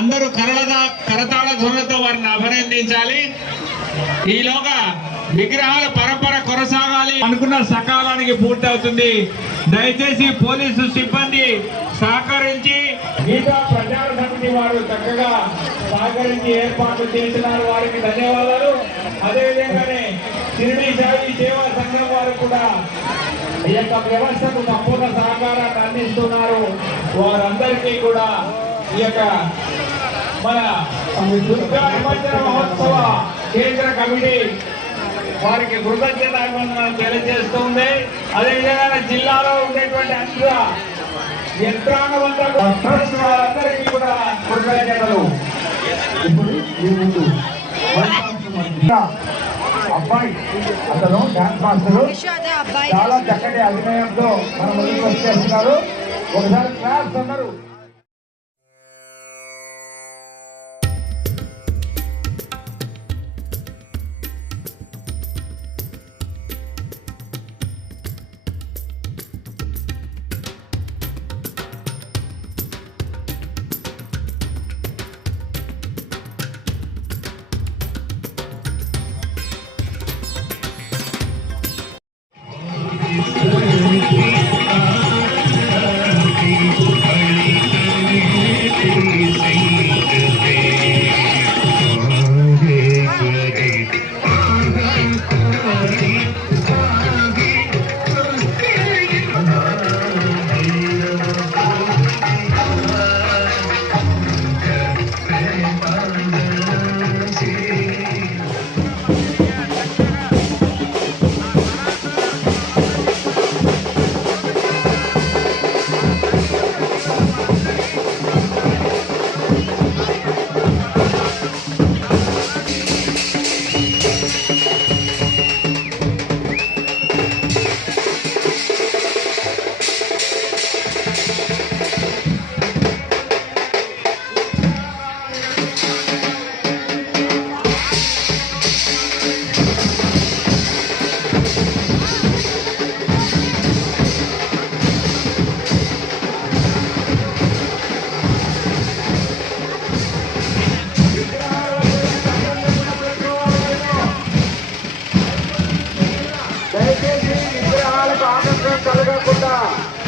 అందరూ కరతాళ ధ్వనులతో వారిని అభినందించాలి. ఈలోగా విగ్రహాల పరంపర కొనసాగాలి అనుకున్న సకాలానికి పూర్తి అవుతుంది. దయచేసి పోలీసు సిబ్బంది సహకరించి గీతా ప్రచార సమితి వారు చక్కగా సహకరించి ఏర్పాట్లు చేసినారు, వారికి ధన్యవాదాలు. అదేవిధంగానే షిరిడి సాయి సేవా సంఘం వారు కూడా ఈ యొక్క వ్యవస్థకు సంపూర్ణ సహకారాన్ని అందిస్తున్నారు. వారందరికీ కూడా ఈ యొక్క మన దుర్గా నిమజ్జన మహోత్సవ కేంద్ర కమిటీ వారికి కృతజ్ఞతాభివందనాలు తెలియజేస్తుంది. అదేవిధంగా జిల్లాలో ఉండేటువంటి అన్ని యంత్రాంగంతా ట్రస్ట్ వారందరికీ కూడా కృతజ్ఞతలు. అబ్బాయి అతను డాన్స్ మాస్టర్ చాలా చక్కటి అభినయంతో మన ముందుకు వచ్చేస్తున్నారు. ఒకసారి క్లాస్ అన్నారు.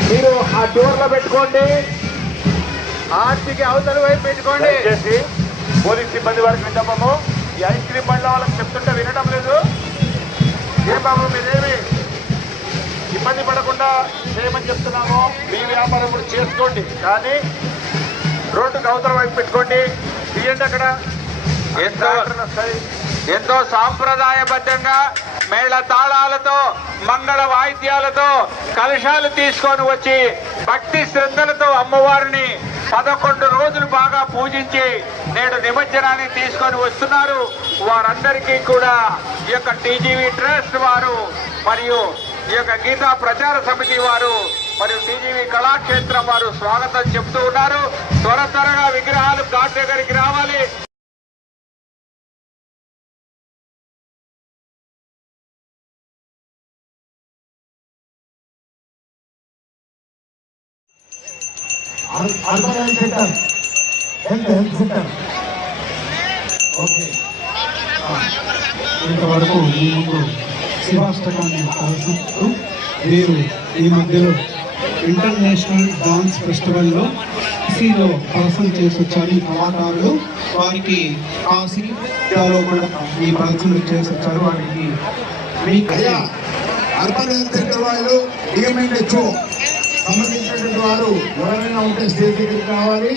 మీరు ఆ డోర్లో పెట్టుకోండి, ఆర్తికి అవతల వైపు పెట్టుకోండి. చేసి పోలీస్ సిబ్బంది వారికి విన్నపము, ఈ ఐస్ క్రీమ్ బండ్ల వాళ్ళకి చెప్తుంటే వినడం లేదు. ఏ బాబు మీరేమి ఇబ్బంది పడకుండా చేయమని చెప్తున్నాము. మీ వ్యాపారం కూడా చేసుకోండి, కానీ రోడ్డుకి అవతల వైపు పెట్టుకోండి. తీయండి. అక్కడ ఎంతో సాంప్రదాయబద్ధంగా మేళ తాళాలతో మంగళ వాయిద్యాలతో కలశాలు తీసుకొని వచ్చి భక్తి శ్రద్ధలతో అమ్మవారిని 11 రోజులు బాగా పూజించి నేడు నిమజ్జనాన్ని తీసుకొని వస్తున్నారు. వారందరికీ కూడా ఈ యొక్క టీజీవీ ట్రస్ట్ వారు మరియు ఈ యొక్క గీతా ప్రచార సమితి వారు మరియు టీజీవీ కళాక్షేత్రం వారు స్వాగతం చెప్తూ ఉన్నారు. త్వరగా విగ్రహాలు ఘాట్ దగ్గరికి రావాలి. ఇంతవరకు మీ ముందు శివాష్టకాన్ని ప్రదర్శిస్తూ వీరు ఈ మధ్యలో ఇంటర్నేషనల్ డాన్స్ ఫెస్టివల్లో కాశీలో ప్రదర్శన చేసి వచ్చారు. ఈ కళాకారులు వారికి కాశీలో కూడా ఈ ప్రదర్శన చేసి వచ్చారు. వారికి అర్బన్ హెల్త్ సెంటర్ వాళ్ళు సంబంధించినటువంటి వారు ఎవరైనా ఉంటే స్టేజ్ దగ్గరికి రావాలి.